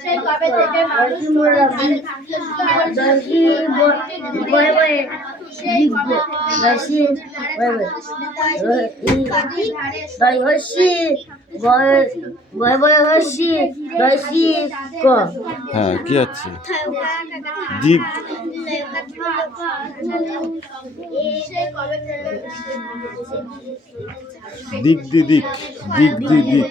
সেই কবে থেকে মানুষ হ্যাঁ কি আছে দ্বীপ দিক দিক দিক দিক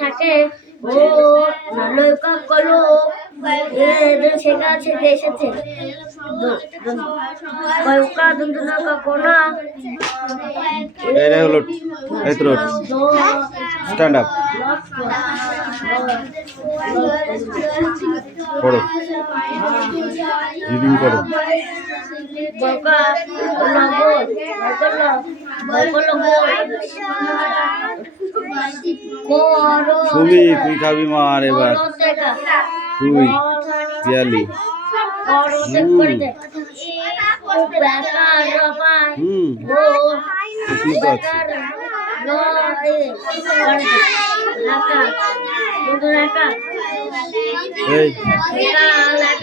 থাকে ও নৌকা কলো শেখা আছে এসেছে কোনা এটা হলো স্ট্যান্ড আপ পড়ো রিডিং করো সুমি তুই খাবি মার এবার তুই পিয়ালি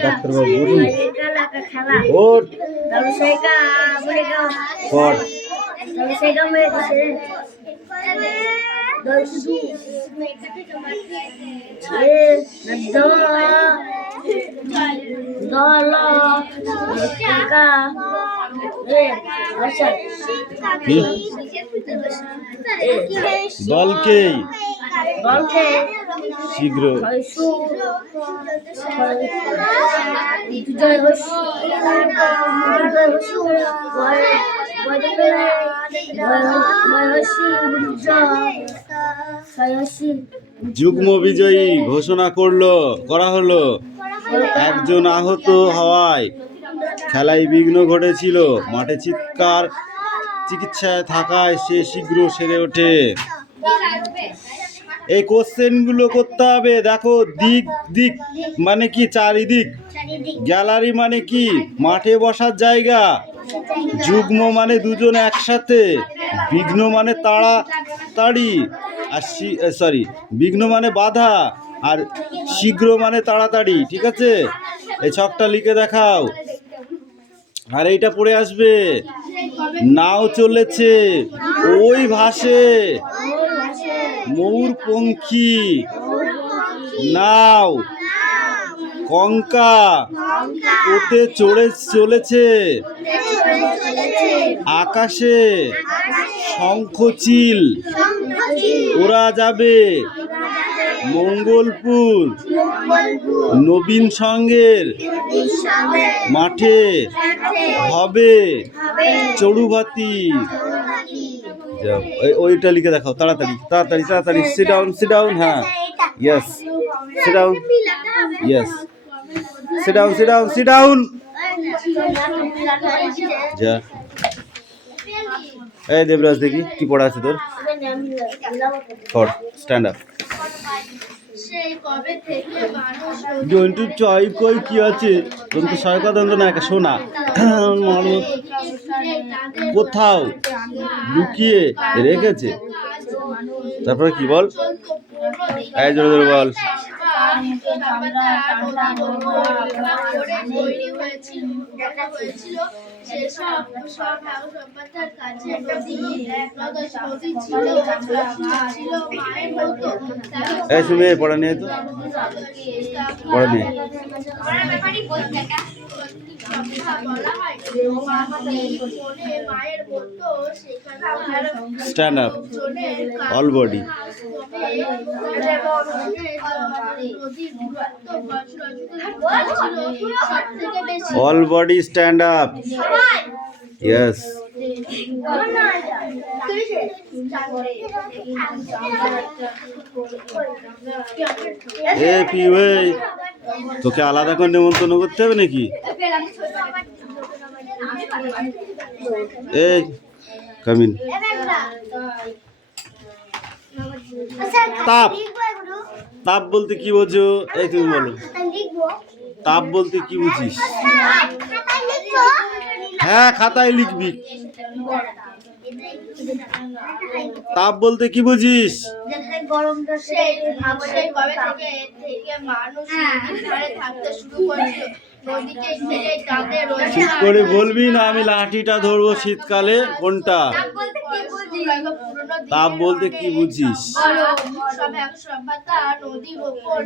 ডাক্তার বাবু ওর দলকে শীঘ্র যুগ্ম বিজয়ী ঘোষণা করা হলো একজন আহত হওয়ায় খেলায় বিঘ্ন ঘটেছিল মাঠে চিকিৎসায় থাকায় সে শীঘ্র সেরে ওঠে এই কোশ্চেনগুলো করতে হবে দেখো দিক দিক মানে কি চারিদিক গ্যালারি মানে কি মাঠে বসার জায়গা যুগ্ম মানে দুজন একসাথে বিঘ্ন মানে তাড়াতাড়ি আর বিঘ্ন মানে বাধা আর শীঘ্র মানে তাড়াতাড়ি ঠিক আছে এই ছকটা লিখে দেখাও আর এইটা পড়ে আসবে নাও চলেছে ওই ভাসে ময়ূরপঙ্খী নাও কঙ্কা ওতে চলেছে আকাশে শঙ্খচিল ওরা যাবে মঙ্গলপুর নবীন সঙ্গের মাঠে হবে চড়ুভাতি ওইটা লিখে দেখাও তাড়াতাড়ি তাড়াতাড়ি তাড়াতাড়ি সিট ডাউন হ্যাঁ yes sit down yes sit down যা এই দেবরাজ দেখি কি পড়া আছে তোর স্ট্যান্ড আপ জন্টু চাই কই কি আছে জন্তু সহায়তা দন্ত না একটা শোনা কোথাও লুকিয়ে রেখেছে তারপরে কি বল এই জোরে জোরে বল এই শুনে পড়া নিয়ে তো পড়া নিয়ে stand up all body all body stand up yes তোকে আলাদা করে নেমন্তন্ন করতে হবে নাকি এই কামিন তাপ তাপ বলতে কি বোঝো এই তুমি বলো তাপ বলতে কি বুঝিস হ্যাঁ খাতায় লিখবি তাপ বলতে কি বুঝিস? গরমটা সেই কবে থেকে মানুষ নদীর ধারে থাকতে শুরু করেছিল। নদীকে ঘিরে তাদের ঠিক করে বলবি না আমি লাঠিটা ধরবো শীতকালে কোনটা? তাপ বলতে কি বুঝিস? সভ্যতা নদীর উপর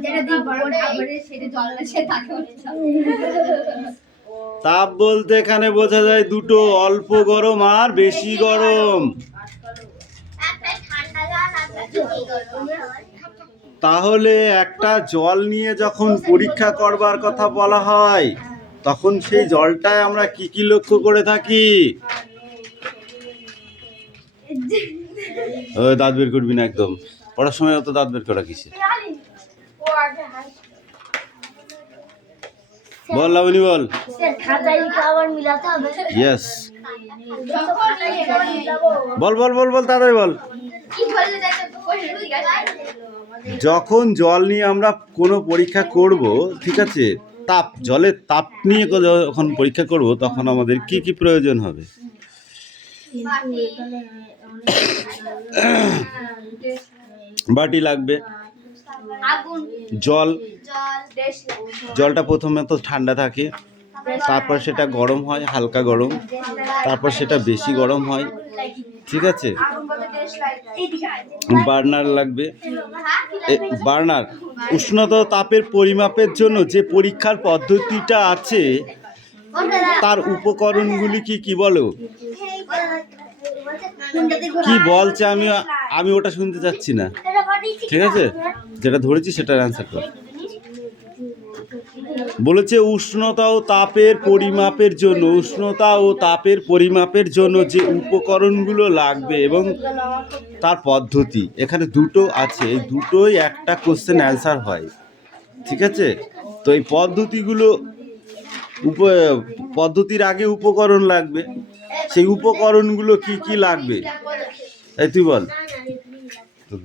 তাপ বলতে এখানে বোঝা যায় দুটো, অল্প গরম আর বেশি গরম। তাহলে একটা জল নিয়ে যখন পরীক্ষা করবার কথা বলা হয় তখন সেই জলটায় আমরা কি কি লক্ষ্য করে থাকি? ওই দাঁত বের করবি না একদম, পড়ার সময় অত দাঁত বের করা কিসে? বল লাবণী বল। খাতায় লিখে আবার মিলাতে হবে। ইয়েস, বল বল বল বল তাড়াতাড়ি বল। যখন জল নিয়ে আমরা কোনো পরীক্ষা করব, ঠিক আছে, তাপ, জলের তাপ নিয়ে যখন পরীক্ষা করব তখন আমাদের কি কি প্রয়োজন হবে? বাটি লাগবে, জল, জলটা প্রথমে তো ঠান্ডা থাকে, তারপর সেটা গরম হয়, হালকা গরম, তারপর সেটা বেশি গরম হয়, ঠিক আছে। বার্নার লাগবে, বার্নার উষ্ণতা ও তাপের পরিমাপের জন্য যে পরীক্ষার পদ্ধতিটা আছে তার উপকরণগুলি কি কি বলো? কি বলছে আমি ওটা শুনতে চাচ্ছি না, ঠিক আছে, যেটা ধরেছি সেটার অ্যান্সার কর। বলেছে উষ্ণতা ও তাপের পরিমাপের জন্য, উষ্ণতা ও তাপের পরিমাপের জন্য যে উপকরণগুলো লাগবে এবং তার পদ্ধতি, এখানে দুটো আছে, এই দুটোই একটা কোশ্চেন অ্যান্সার হয়, ঠিক আছে। তো এই পদ্ধতিগুলো, পদ্ধতির আগে উপকরণ লাগবে, সেই উপকরণগুলো কি কি লাগবে এই তুই বল।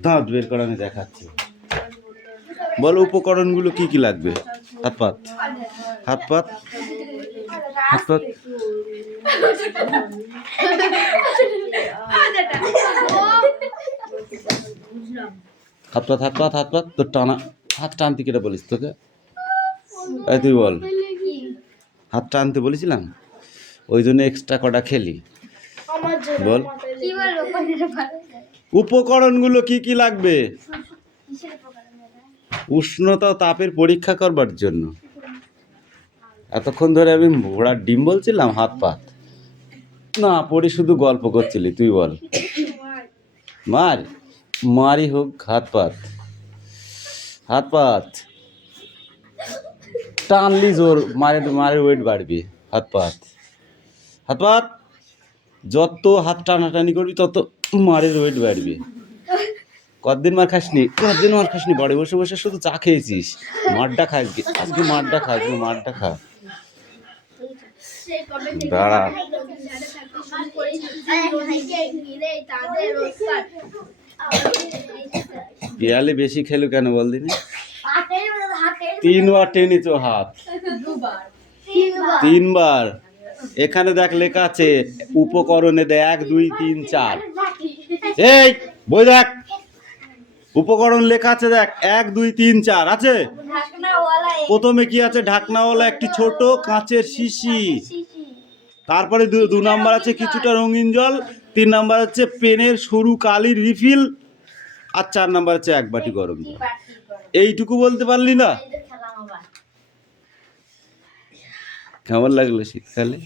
দাঁত বের করে আমি দেখাচ্ছি, বলো উপকরণগুলো কি কি লাগবে। হাত পাত, হাত পাত, হাত পাত। হাত পাত, হাত পাত, হাত পাত। তোর টানা, হাত টানতে কেটে বলিস তোকে? এই তুই বল। হাত টানতে বলেছিলাম, ওই জন্য এক্সট্রা কটা খেলি। বল উপকরণগুলো কি কি লাগবে উষ্ণতা তাপের পরীক্ষা করবার জন্য। এতক্ষণ ধরে আমি ঘোড়ার ডিম বলছিলাম, হাত পাত না পড়ি, শুধু গল্প করছিলি, তুই বল। মার, মারি হোক, হাত পাত, হাত পাত টানলি জোর, মারের ওয়েট বাড়বি। হাত পাত, হাত পাত, যত হাত টানাটানি করবি তত মারের ওয়েট বাড়বে। কতদিন মার খাসনি, কতদিন মার খাসনি, বাড়ি বসে বসে শুধু চা খেয়েছিস। মারটা খা আজকে, আজকে মারটা খা, আজকে মারটা খা। দাঁড়া, পিয়ালে বেশি খেলু কেন বল দিনি? 3 বার টেনেছো হাত, 3 বার। এখানে দেখ লেখা আছে উপকরণে, দেয় 1 2 3 4। এই বই দেখ, উপকরণ লেখা আছে, দেখ 1 2 3 4 আছে। প্রথমে কি আছে? ঢাকনাওয়ালা একটি ছোট কাঁচের শিশি, তারপরে 2 নাম্বার আছে কিছুটা রঙিন জল, 3 নাম্বার হচ্ছে পেনের সরু কালির রিফিল, আর 4 নাম্বার হচ্ছে 1 বাটি গরম জল। এইটুকু বলতে পারলি না? কেমন লাগলো শীতকালে?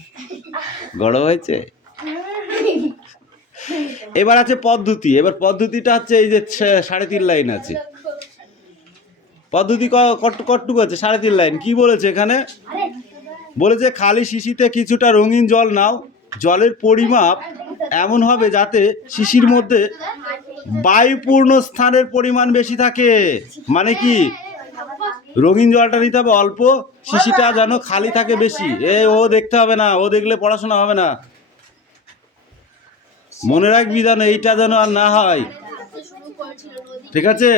গরম হয়েছে? এবার আছে পদ্ধতি। এবার পদ্ধতিটা হচ্ছে এই যে 3.5 লাইন আছে। পদ্ধতি কটটুকু আছে? 3.5 লাইন। কি বলেছে এখানে? বলেছে খালি শিশিতে কিছুটা রঙিন জল নাও, জলের পরিমাপ এমন হবে যাতে শিশির মধ্যে বায়ুপূর্ণ স্থানের পরিমাণ বেশি থাকে। মানে কি, রঙিন জলটা নিতে হবে অল্প, শিশিটা যেন খালি থাকে বেশি। ও দেখতে হবে না, ও দেখলে পড়াশোনা হবে না। মনে রাখবি যেন এইটা যেন আর না হয়, ঠিক আছে?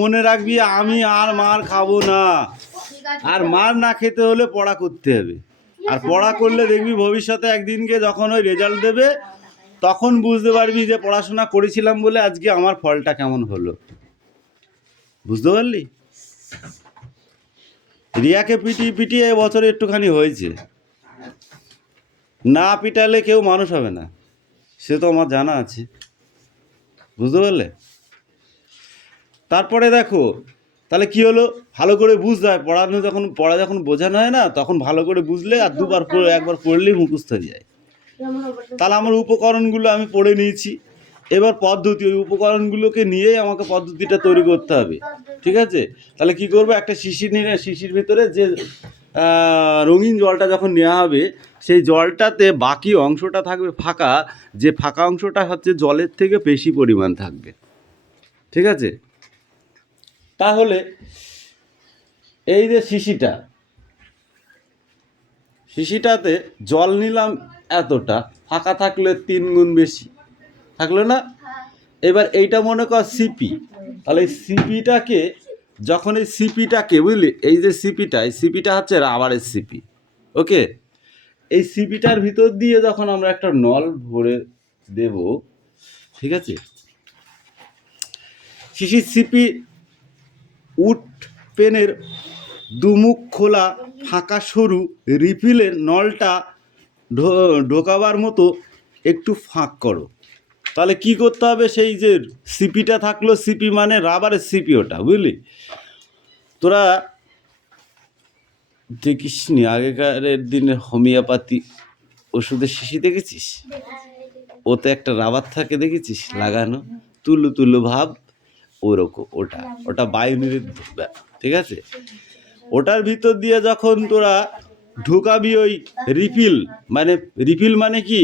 মনে রাখবি আমি আর মার খাবো না, আর মার না খেতে হলে পড়া করতে হবে। আর পড়া করলে দেখবি ভবিষ্যতে একদিনকে যখন ওই রেজাল্ট দেবে তখন বুঝতে পারবি যে পড়াশোনা করেছিলাম বলে আজকে আমার ফলটা কেমন হলো। বুঝতে পারলি? রিয়াকে পিটিয়ে এবছর একটুখানি হয়েছে, না পিটালে কেউ মানুষ হবে না, সে তো আমার জানা আছে। বুঝতে পারলে? তারপরে দেখো তাহলে কি হলো, ভালো করে বুঝতে হয়। পড়া যখন বোঝানো হয় না, তখন ভালো করে বুঝলে আর একবার পড়লেই মুখস্থ হয়ে যায়। তাহলে আমার উপকরণগুলো আমি পড়ে নিয়েছি, এবার পদ্ধতি, ওই উপকরণগুলোকে নিয়েই আমাকে পদ্ধতিটা তৈরি করতে হবে। ঠিক আছে? তাহলে কি করবো, একটা শিশির ভিতরে যে রঙিন জলটা যখন নেওয়া হবে, সেই জলটাতে বাকি অংশটা থাকবে ফাঁকা, যে ফাঁকা অংশটা হচ্ছে জলের থেকে বেশি পরিমাণ থাকবে। ঠিক আছে? তাহলে এই যে শিশিটাতে জল নিলাম এতটা, ফাঁকা থাকলে 3 গুণ বেশি থাকলো না? এবার এইটা মনে কর সিপি, তাহলে এই সিপিটাকে বুঝলি, এই যে সিপিটা হচ্ছে রাবারের সিপি। ওকে, এই সিপিটার ভিতর দিয়ে যখন আমরা একটা নল ভরে দেব, ঠিক আছে, শিশির সিপি উড পেনের দুমুখ খোলা ফাঁকা সরু রিফিলের নলটা ঢোকাবার মতো একটু ফাঁক করো। তাহলে কি করতে হবে, সেই যে সিপিটা থাকলো, সিপি মানে রাবারের সিপি, ওটা বুঝলি? তোরা দেখিস নি আগেকারের দিনে হোমিওপ্যাথি ওষুধের শিশি দেখেছিস? ওতে একটা রাবার থাকে, দেখেছিস লাগানো, তুলু ভাব, ওরকম। ওটা বায়ুনিরোধক। ঠিক আছে? ওটার ভিতর দিয়ে যখন তোরা ঢুকাবি ওই রিফিল মানে কি,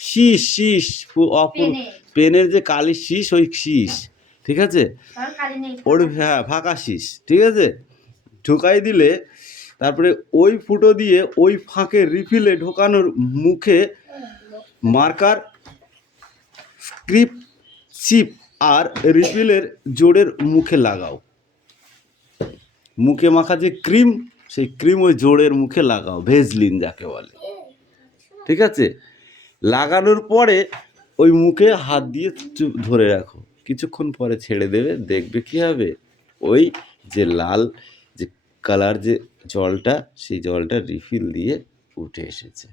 শীষ পেনের যে কালির শীষ, ওই শীষ, ঠিক আছে, ওর ফাঁকা শীষ, ঠিক আছে, ঢুকাই দিলে তারপরে ওই ফুটো দিয়ে ওই ফাঁকে রিফিলে ঢোকানোর মুখে মার্কার, স্ক্রিপ চিপ আর রিফিলের জোড়ের মুখে লাগাও। মুখে মাখা যে ক্রিম, সেই ক্রিম ওই জোড়ের মুখে লাগাও, ভেজলিন যাকে বলে। ঠিক আছে? লাগানোর পরে ওই মুখে হাত দিয়ে ধরে রাখো, কিছুক্ষণ পরে ছেড়ে দেবে, দেখবে কি হবে, ওই যে লাল যে কালার যে জলটা, সেই জলটা রিফিল দিয়ে উঠে এসেছে।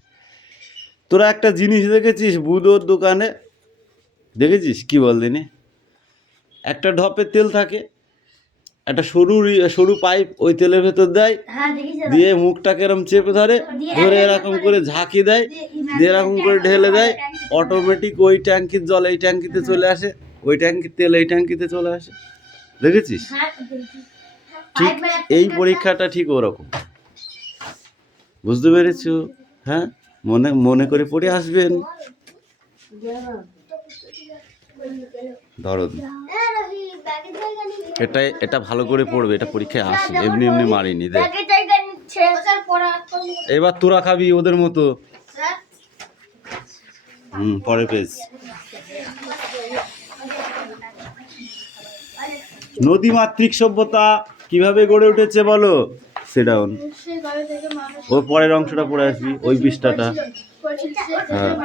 তোরা একটা জিনিস দেখেছিস বুধোর দোকানে, দেখেছিস কি বল দিনি, একটা ঢপে তেল থাকে, একটা সরু পাইপ ওই তেলের ভেতর দেয়, দিয়ে মুখটাকে এরকম চেপে ধরে এরকম করে ঝাঁকি দেয়, দিয়ে এরকম করে ঢেলে দেয়, অটোমেটিক ওই ট্যাঙ্কির জল এই ট্যাঙ্কিতে চলে আসে, ওই ট্যাঙ্কির তেল এই ট্যাঙ্কিতে চলে আসে। দেখেছিস? ঠিক এই পরীক্ষাটা ঠিক ওরকম। বুঝতে পেরেছ? হ্যাঁ, মনে করে পড়ে আসবেন। ধরো এটা ভালো করে পড়বে, এটা পরীক্ষায় আসে, এমনি মারিনি। দেখ এবার তোরা খাবি ওদের মতো। পরে পেজ। নদীমাতৃক সভ্যতা কিভাবে গড়ে উঠেছে বলো? সেটা ওর পরের অংশটা পড়ে আসবি, ওই পৃষ্ঠাটা। হ্যাঁ,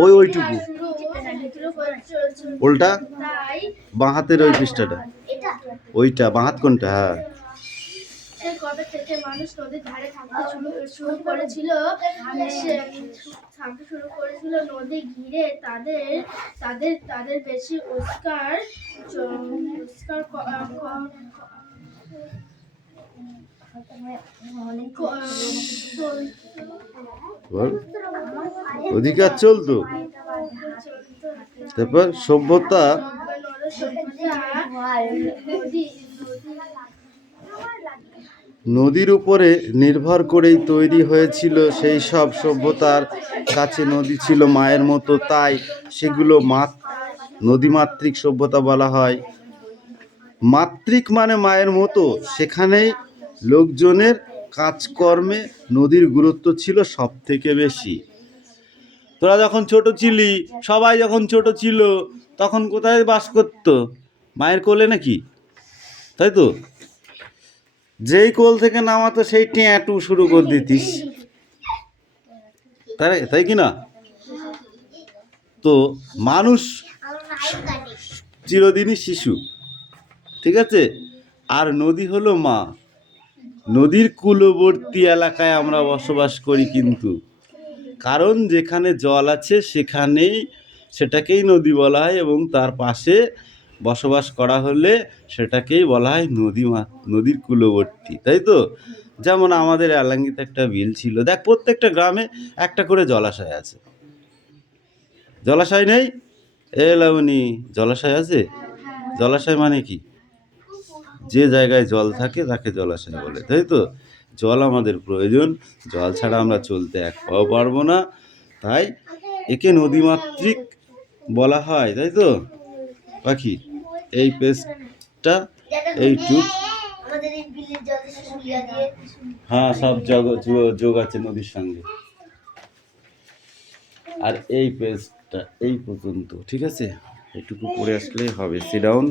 ওইটুকু উল্টা বাঁ হাতের ওই পৃষ্ঠাটা, ওইটা বাঁ হাত কোনটা? হ্যাঁ, কবে থেকে মানুষ নদীর ধারে থাকতে শুরু করেছিল, নদী ঘিরে তাদের বেশি অধিকার চলতো। তারপর সভ্যতা নদীর উপরে নির্ভর করেই তৈরি হয়েছিল। সেই সব সভ্যতার কাছে নদী ছিল মায়ের মতো, তাই সেগুলো নদীমাতৃক সভ্যতা বলা হয়। মাতৃক মানে মায়ের মতো, সেখানেই লোকজনের কাজকর্মে নদীর গুরুত্ব ছিল সব থেকে বেশি। তোরা যখন ছোট ছিলি, সবাই যখন ছোট ছিল, তখন কোথায় বাস করতো? মায়ের কোলে নাকি? তাই তো? যেই কোল থেকে নামাতো সেই ট্যাঁটু শুরু করে দিতিস। তাই কি না? তো মানুষ চিরদিনই শিশু, ঠিক আছে? আর নদী হলো মা। নদীর কূলবর্তী এলাকায় আমরা বসবাস করি, কিন্তু কারণ যেখানে জল আছে সেখানেই সেটাকেই নদী বলা হয়, এবং তার পাশে বসবাস করা হলে সেটাকেই বলা হয় নদীর কূলবর্তী, তাই তো? যেমন আমাদের এলাঙ্গিতে একটা বিল ছিল, দেখ প্রত্যেকটা গ্রামে একটা করে জলাশয় আছে। জলাশয় নেই? এ লাবণী, জলাশয় আছে? জলাশয় মানে কি? যে জায়গায় জল থাকে তাকে জলাশয় বলে, তাই তো? জল আমাদের প্রয়োজন, জল ছাড়া আমরা চলতে এক পাও পারবো না, তাই একে নদীমাতৃক বলা হয়, তাই তো পাখি? এই পেজটা এইটুক, হ্যাঁ সব যোগ আছে নদীর সঙ্গে। আর এই পেজটা এই পর্যন্ত, ঠিক আছে? এটুকু পড়ে আসলেই হবে। Sit down.